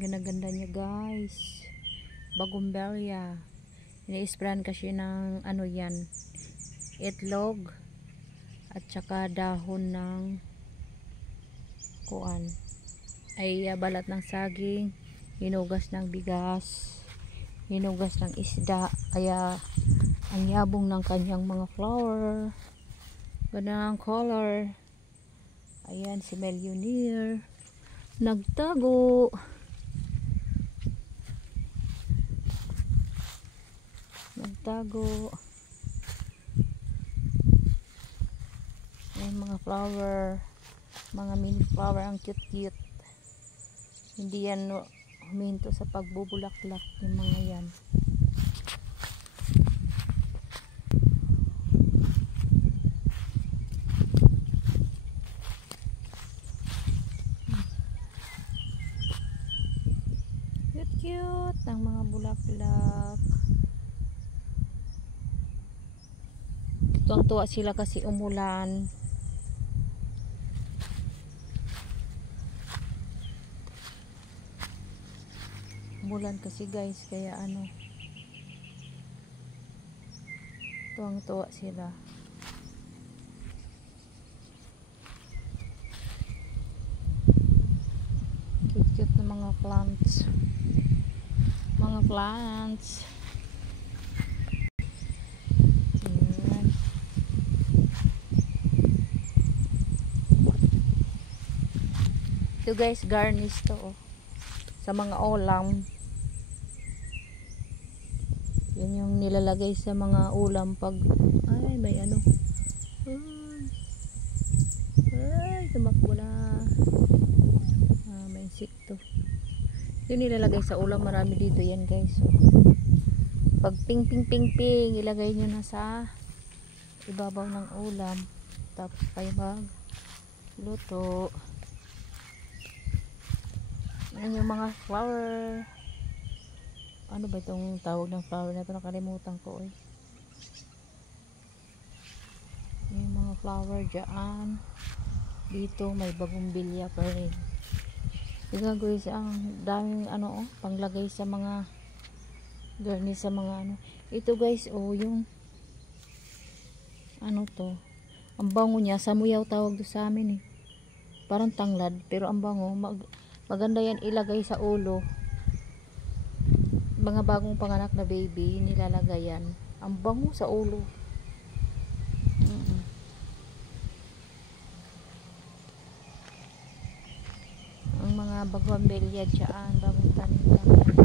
Ganda-ganda niya guys. Bagumberia. Ini-sprayan kasi ng ano yan, itlog at saka dahon ng kuan ay balat ng saging, hinugas ng bigas, hinugas ng isda, kaya ang yabong ng kanyang mga flower. Ganda ng color. Ayan si Millionaire nagtago. Ayan mga flower, mga mini flower, ang cute cute. Hindi yan huminto sa pagbubulaklak yung mga yan. Cute cute ng mga bulaklak. Tuwang-tuwa sila kasi umulan. Umulan kasi guys, kaya ano, tuwang-tuwa sila. Cute-cute na mga plants. Mga plants. Ayan. Ito guys, garnish to oh. Sa mga ulam. Yan yung nilalagay sa mga ulam pag ay may ano. Ay, tumakbo na. May insekto. Yung nilalagay sa ulam, marami dito yan guys. So, pag ping ping ping ping, ilagay nyo na sa ibabaw ng ulam. Tapos kayo magluto. Yan yung mga flower. Ano ba itong tawag ng flower na ito? Nakalimutan ko eh. Yung mga flower dyan. Dito may bagumbilya pa rin. Diba guys, ang daming ano oh, panglagay sa mga garnish sa mga ano. Ito guys oh, yung ano to. Ang bango niya, samuyaw tawag do sa amin eh. Parang tanglad, pero ang bango, maganda yan ilagay sa ulo. Mga bagong panganak na baby, nilalagay yan. Ang bango sa ulo. Ang mga bagumbilya dyan, bagong tanim lang yan.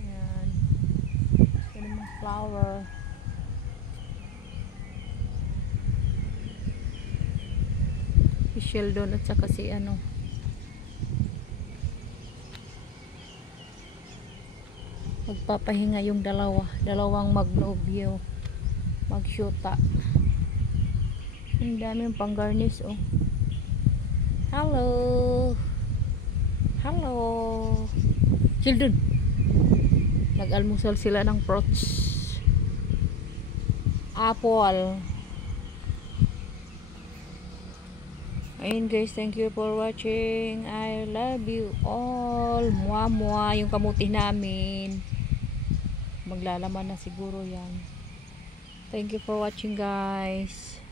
Yan. Yan mga flower. Sheldon at saka si ano, magpapahinga yung dalawang magnobyo, magsyuta. Ang daming pang garnish oh. Hello Sheldon, nag-almusal sila ng fruits, apple. Ayun guys, thank you for watching. I love you all. Mua yung kamuti namin. Maglalaman na siguro yan. Thank you for watching guys.